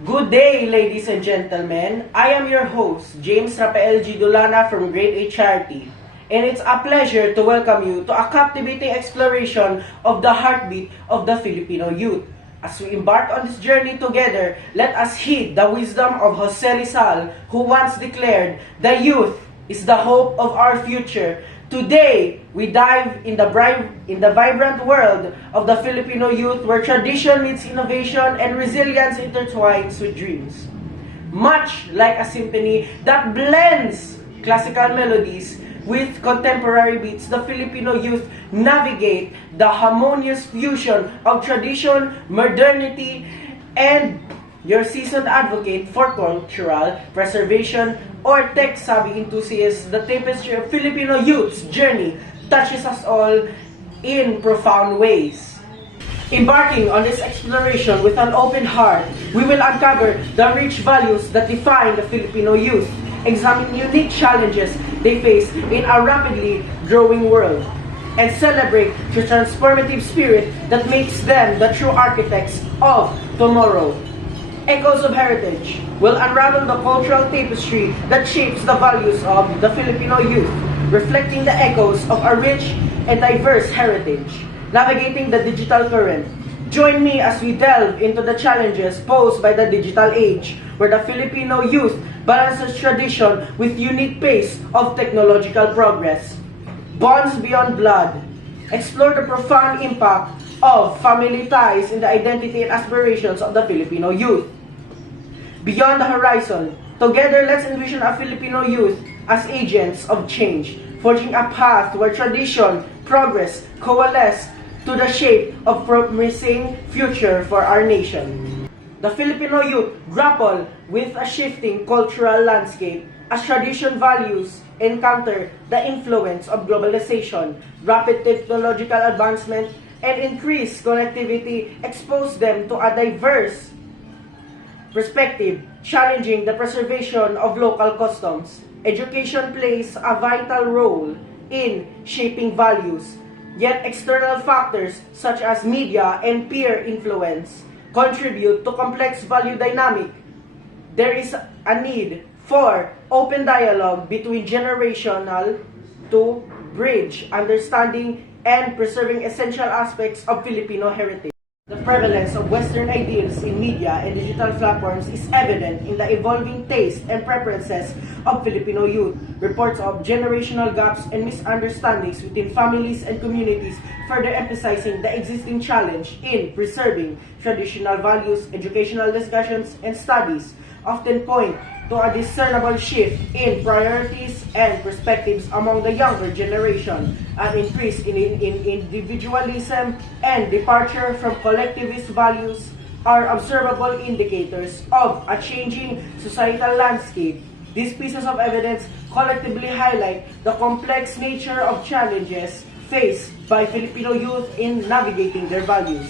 Good day, ladies and gentlemen. I am your host, James Rafael G. Dulana from Grade 8 Charity. And it's a pleasure to welcome you to a captivating exploration of the heartbeat of the Filipino youth. As we embark on this journey together, let us heed the wisdom of Jose Rizal, who once declared, "The youth is the hope of our future." Today, we dive in the vibrant world of the Filipino youth where tradition meets innovation and resilience intertwines with dreams. Much like a symphony that blends classical melodies with contemporary beats, the Filipino youth navigate the harmonious fusion of tradition, modernity, and your seasoned advocate for cultural preservation or tech-savvy enthusiast, the tapestry of Filipino youth's journey touches us all in profound ways. Embarking on this exploration with an open heart, we will uncover the rich values that define the Filipino youth, examine unique challenges they face in a rapidly growing world, and celebrate the transformative spirit that makes them the true architects of tomorrow. Echoes of Heritage will unravel the cultural tapestry that shapes the values of the Filipino youth, reflecting the echoes of a rich and diverse heritage. Navigating the digital current. Join me as we delve into the challenges posed by the digital age, where the Filipino youth balances tradition with unique pace of technological progress. Bonds beyond blood. Explore the profound impact of family ties in the identity and aspirations of the Filipino youth. Beyond the horizon, together let's envision a Filipino youth as agents of change, forging a path where tradition, progress coalesce to the shape of promising future for our nation. The Filipino youth grapple with a shifting cultural landscape as tradition values encounter the influence of globalization, rapid technological advancement, and increased connectivity expose them to a diverse perspective, challenging the preservation of local customs. Education plays a vital role in shaping values, yet external factors such as media and peer influence contribute to complex value dynamic. There is a need for open dialogue between generational to bridge understanding and preserving essential aspects of Filipino heritage. The prevalence of Western ideals in media and digital platforms is evident in the evolving taste and preferences of Filipino youth. Reports of generational gaps and misunderstandings within families and communities further emphasizing the existing challenge in preserving traditional values. Educational discussions and studies often point to a discernible shift in priorities and perspectives among the younger generation, an increase in individualism and departure from collectivist values are observable indicators of a changing societal landscape. These pieces of evidence collectively highlight the complex nature of challenges faced by Filipino youth in navigating their values.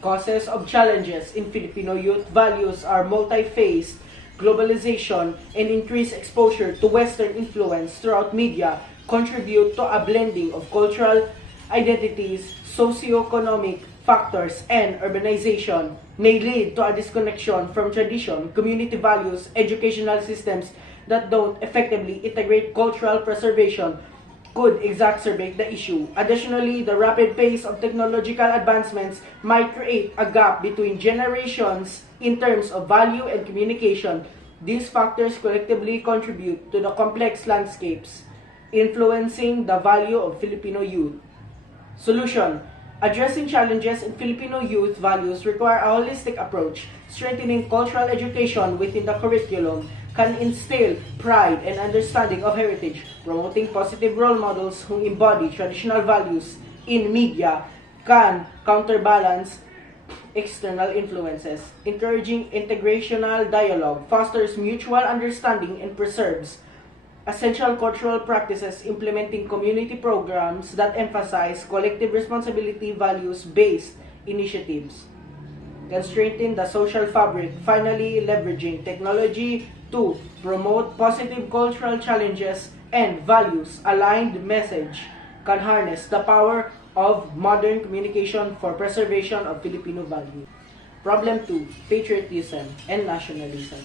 Causes of challenges in Filipino youth values are multi-phased. Globalization and increased exposure to Western influence throughout media contribute to a blending of cultural identities, socioeconomic factors, and urbanization may lead to a disconnection from tradition, community values, educational systems that don't effectively integrate cultural preservation could exacerbate the issue. Additionally, the rapid pace of technological advancements might create a gap between generations in terms of value and communication. These factors collectively contribute to the complex landscapes influencing the value of Filipino youth. Solution: addressing challenges in Filipino youth values require a holistic approach. Strengthening cultural education within the curriculum can instill pride and understanding of heritage, promoting positive role models who embody traditional values in media can counterbalance external influences. Encouraging integrational dialogue fosters mutual understanding and preserves essential cultural practices. Implementing community programs that emphasize collective responsibility values-based initiatives can strengthen the social fabric. Finally, leveraging technology to promote positive cultural challenges and values-aligned message can harness the power of modern communication for preservation of Filipino values. Problem 2, patriotism and nationalism.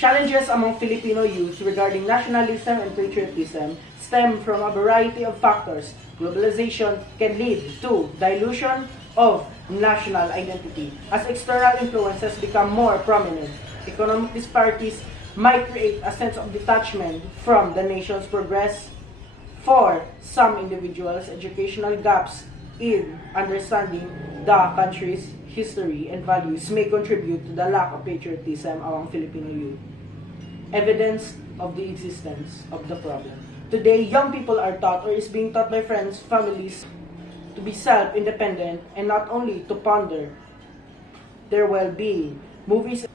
Challenges among Filipino youth regarding nationalism and patriotism stem from a variety of factors. Globalization can lead to dilution of national identity as external influences become more prominent. Economic disparities might create a sense of detachment from the nation's progress. For some individuals, educational gaps in understanding the country's history and values may contribute to the lack of patriotism among Filipino youth. Evidence of the existence of the problem. Today, young people are taught or is being taught by friends, families, to be self-independent and not only to ponder their well-being. Movies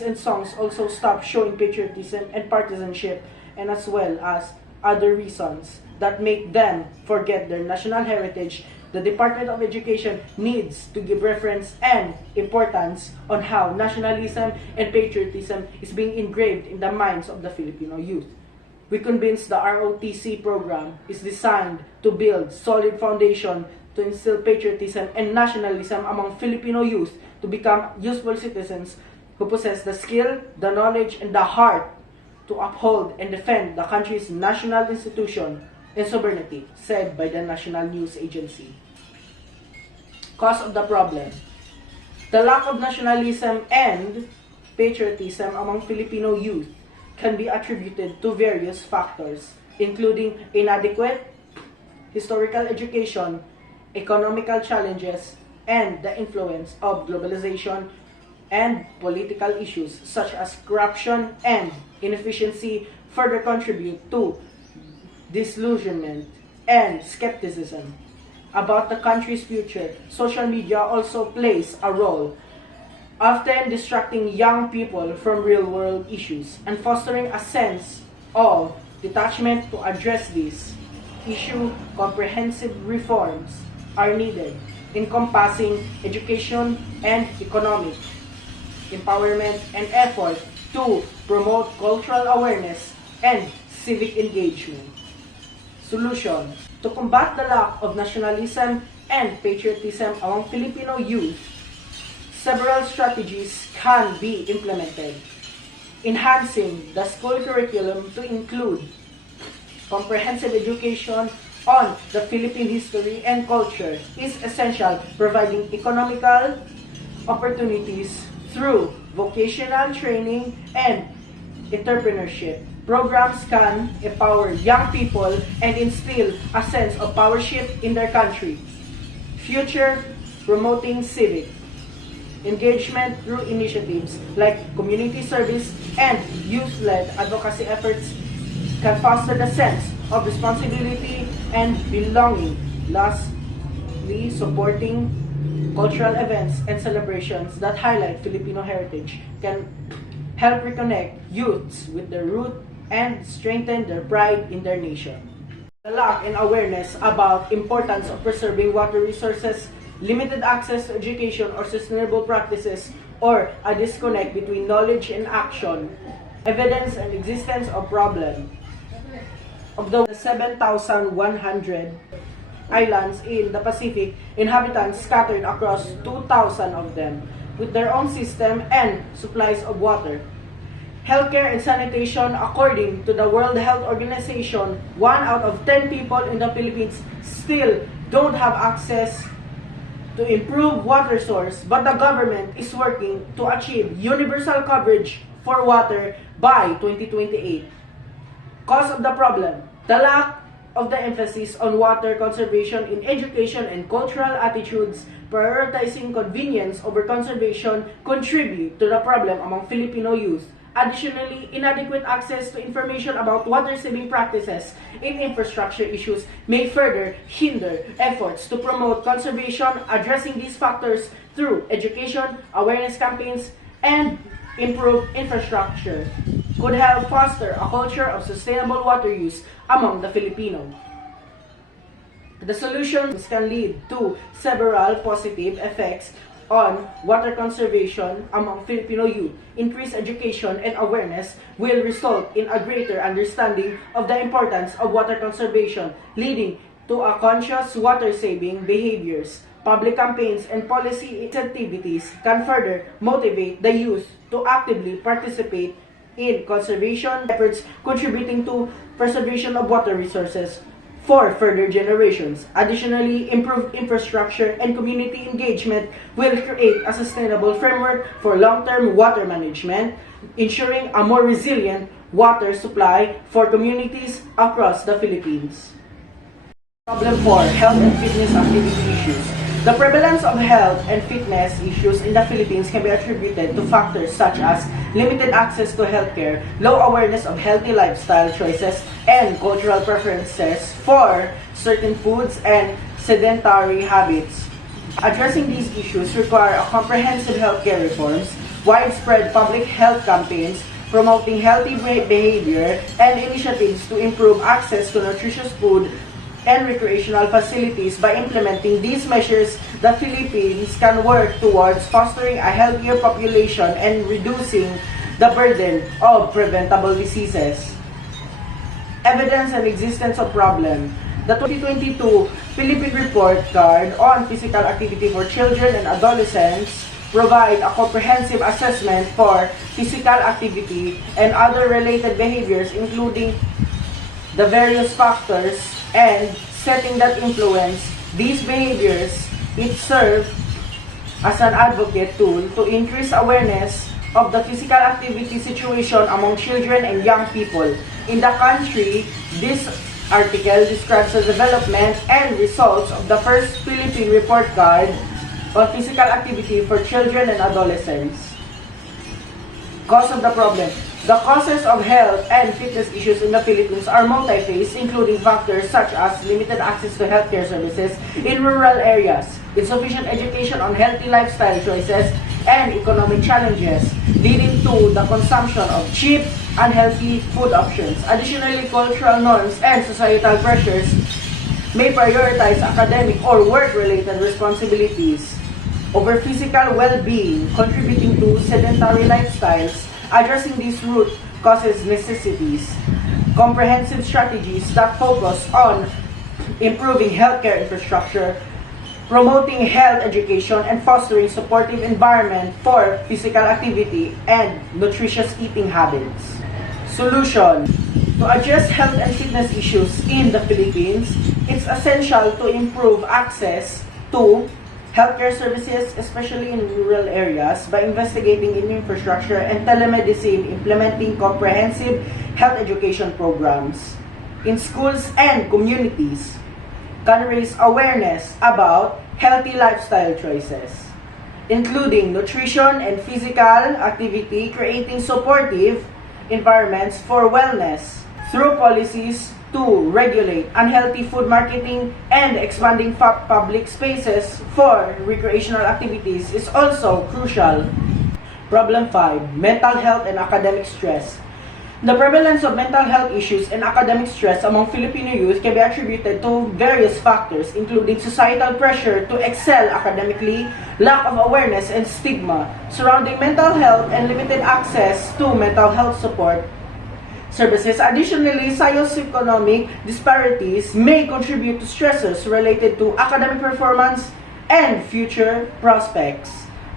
and songs also stop showing patriotism and partisanship, and as well as other reasons that make them forget their national heritage. The Department of Education needs to give reference and importance on how nationalism and patriotism is being engraved in the minds of the Filipino youth. We convince the ROTC program is designed to build solid foundation to instill patriotism and nationalism among Filipino youth to become useful citizens who possess the skill, the knowledge, and the heart to uphold and defend the country's national institution and sovereignty, said by the National News Agency. Cause of the problem. The lack of nationalism and patriotism among Filipino youth can be attributed to various factors, including inadequate historical education, economical challenges, and the influence of globalization and political issues such as corruption and inefficiency further contribute to disillusionment and skepticism about the country's future. Social media also plays a role, often distracting young people from real-world issues and fostering a sense of detachment. To address this issue, comprehensive reforms are needed, encompassing education and economic empowerment and effort to promote cultural awareness and civic engagement. Solution. To combat the lack of nationalism and patriotism among Filipino youth, several strategies can be implemented. Enhancing the school curriculum to include comprehensive education on the Philippine history and culture is essential, providing economical opportunities through vocational training and entrepreneurship. Programs can empower young people and instill a sense of powership in their country. Future, promoting civic engagement through initiatives like community service and youth-led advocacy efforts can foster the sense of responsibility and belonging. Lastly, supporting cultural events and celebrations that highlight Filipino heritage can help reconnect youths with their root and strengthen their pride in their nation. The lack and awareness about importance of preserving water resources, limited access to education or sustainable practices, or a disconnect between knowledge and action, evidence and existence of problem. Of the 7,100 islands in the Pacific, inhabitants scattered across 2,000 of them, with their own system and supplies of water. Healthcare and sanitation. According to the World Health Organization, 1 out of 10 people in the Philippines still don't have access to improve water source, but the government is working to achieve universal coverage for water by 2028. Cause of the problem. The lack of the emphasis on water conservation in education and cultural attitudes, prioritizing convenience over conservation, contribute to the problem among Filipino youth. Additionally, inadequate access to information about water-saving practices in infrastructure issues may further hinder efforts to promote conservation. Addressing these factors through education, awareness campaigns, and improved infrastructure could help foster a culture of sustainable water use among the Filipino. The solutions can lead to several positive effects on water conservation among Filipino youth. Increased education and awareness will result in a greater understanding of the importance of water conservation, leading to a conscious water-saving behaviors. Public campaigns and policy activities can further motivate the youth to actively participate in conservation efforts, contributing to preservation of water resources for further generations. Additionally, improved infrastructure and community engagement will create a sustainable framework for long-term water management, ensuring a more resilient water supply for communities across the Philippines. Problem 4. Health and fitness activity issues. The prevalence of health and fitness issues in the Philippines can be attributed to factors such as limited access to healthcare, low awareness of healthy lifestyle choices, and cultural preferences for certain foods and sedentary habits. Addressing these issues require a comprehensive healthcare reforms, widespread public health campaigns, promoting healthy behavior, and initiatives to improve access to nutritious food and recreational facilities. By implementing these measures, the Philippines can work towards fostering a healthier population and reducing the burden of preventable diseases. Evidence and existence of problem. The 2022 Philippine Report Card on Physical Activity for Children and Adolescents provide a comprehensive assessment for physical activity and other related behaviors, including the various factors and setting that influence these behaviors. It serves as an advocate tool to increase awareness of the physical activity situation among children and young people in the country. This article describes the development and results of the first Philippine Report Card on Physical Activity for Children and Adolescents. Cause of the problem. The causes of health and fitness issues in the Philippines are multi-phase, including factors such as limited access to healthcare services in rural areas, insufficient education on healthy lifestyle choices, and economic challenges, leading to the consumption of cheap, unhealthy food options. Additionally, cultural norms and societal pressures may prioritize academic or work-related responsibilities over physical well-being, contributing to sedentary lifestyles. Addressing these root causes necessities comprehensive strategies that focus on improving healthcare infrastructure, promoting health education, and fostering supportive environment for physical activity and nutritious eating habits. Solution. To address health and fitness issues in the Philippines, it's essential to improve access to healthcare services, especially in rural areas, by investigating in infrastructure and telemedicine, implementing comprehensive health education programs in schools and communities, can raise awareness about healthy lifestyle choices, including nutrition and physical activity, creating supportive environments for wellness through policies to regulate unhealthy food marketing, and expanding public spaces for recreational activities is also crucial. Problem 5. Mental health and academic stress. The prevalence of mental health issues and academic stress among Filipino youth can be attributed to various factors, including societal pressure to excel academically, lack of awareness and stigma surrounding mental health, and limited access to mental health support services. Additionally, socioeconomic disparities may contribute to stresses related to academic performance and future prospects.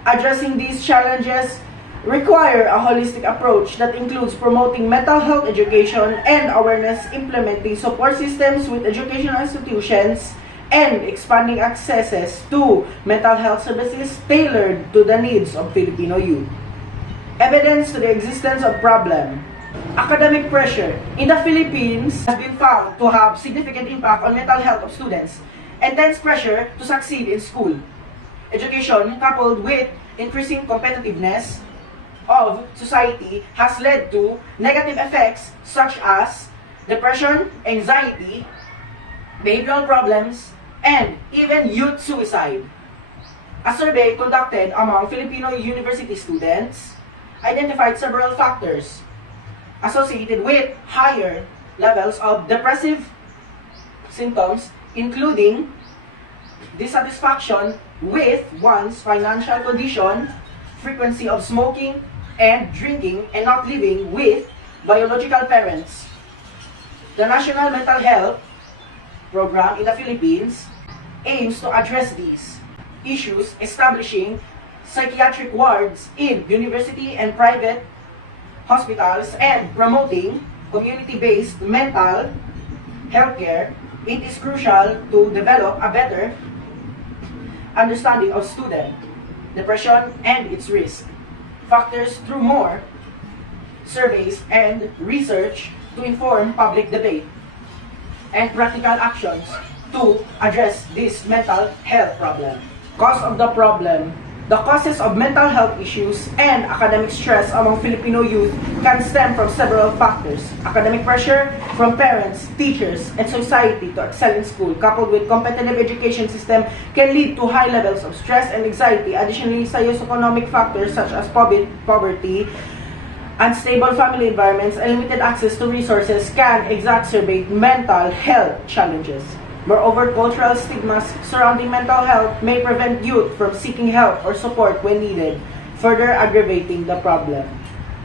Addressing these challenges require a holistic approach that includes promoting mental health education and awareness, implementing support systems with educational institutions, and expanding accesses to mental health services tailored to the needs of Filipino youth. Evidence to the existence of problem. Academic pressure in the Philippines has been found to have significant impact on mental health of students. Intense pressure to succeed in school. Education, coupled with increasing competitiveness of society, has led to negative effects such as depression, anxiety, behavioral problems, and even youth suicide. A survey conducted among Filipino university students identified several factors associated with higher levels of depressive symptoms, including dissatisfaction with one's financial condition, frequency of smoking and drinking, and not living with biological parents. The National Mental Health Program in the Philippines aims to address these. issues, establishing psychiatric wards in university and private hospitals, and promoting community-based mental health care. It is crucial to develop a better understanding of student depression and its risk factors through more surveys and research to inform public debate and practical actions to address this mental health problem. Cause of the problem. The causes of mental health issues and academic stress among Filipino youth can stem from several factors. Academic pressure from parents, teachers, and society to excel in school, coupled with competitive education system, can lead to high levels of stress and anxiety. Additionally, socioeconomic factors such as poverty, unstable family environments, and limited access to resources can exacerbate mental health challenges. Moreover, cultural stigmas surrounding mental health may prevent youth from seeking help or support when needed, further aggravating the problem.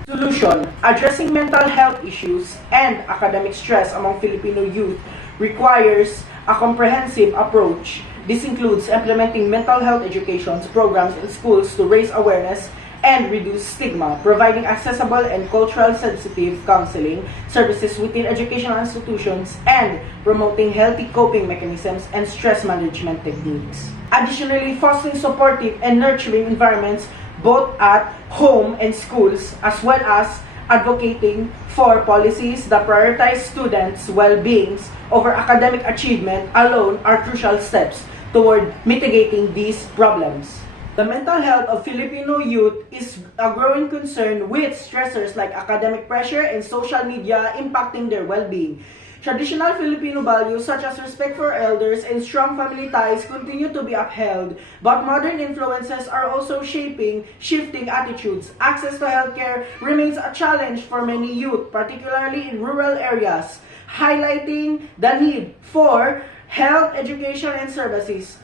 Solution: addressing mental health issues and academic stress among Filipino youth requires a comprehensive approach. This includes implementing mental health education programs in schools to raise awareness and reduce stigma, providing accessible and culturally sensitive counseling services within educational institutions, and promoting healthy coping mechanisms and stress management techniques. Additionally, fostering supportive and nurturing environments both at home and schools, as well as advocating for policies that prioritize students' well-being over academic achievement alone are crucial steps toward mitigating these problems. The mental health of Filipino youth is a growing concern, with stressors like academic pressure and social media impacting their well-being. Traditional Filipino values such as respect for elders and strong family ties continue to be upheld, but modern influences are also shifting attitudes. Access to healthcare remains a challenge for many youth, particularly in rural areas, highlighting the need for health education and services.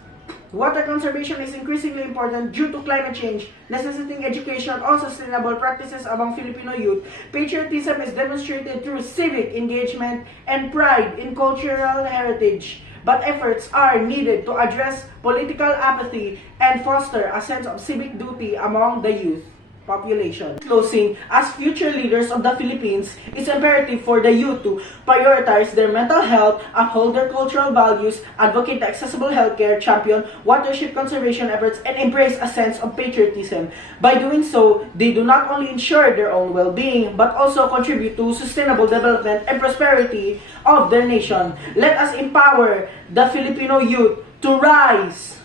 Water conservation is increasingly important due to climate change, necessitating education on sustainable practices among Filipino youth. Patriotism is demonstrated through civic engagement and pride in cultural heritage, but efforts are needed to address political apathy and foster a sense of civic duty among the youth population. Closing, as future leaders of the Philippines, it's imperative for the youth to prioritize their mental health, uphold their cultural values, advocate the accessible healthcare, champion watershed conservation efforts, and embrace a sense of patriotism. By doing so, they do not only ensure their own well-being, but also contribute to sustainable development and prosperity of their nation. Let us empower the Filipino youth to rise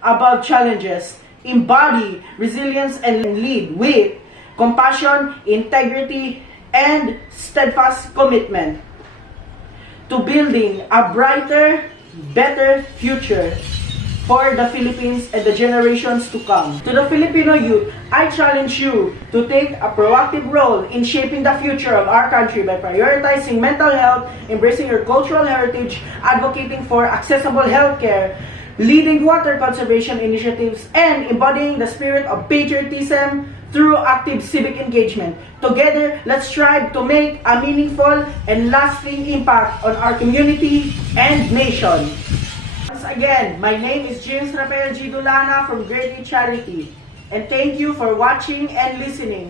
above challenges, embody resilience, and lead with compassion, integrity, and steadfast commitment to building a brighter, better future for the Philippines and the generations to come. To the Filipino youth, I challenge you to take a proactive role in shaping the future of our country by prioritizing mental health, embracing your cultural heritage, advocating for accessible healthcare, leading water conservation initiatives, and embodying the spirit of patriotism through active civic engagement. Together, let's strive to make a meaningful and lasting impact on our community and nation. Once again, my name is James Rafael G. Dulana from Grade A Charity, and thank you for watching and listening.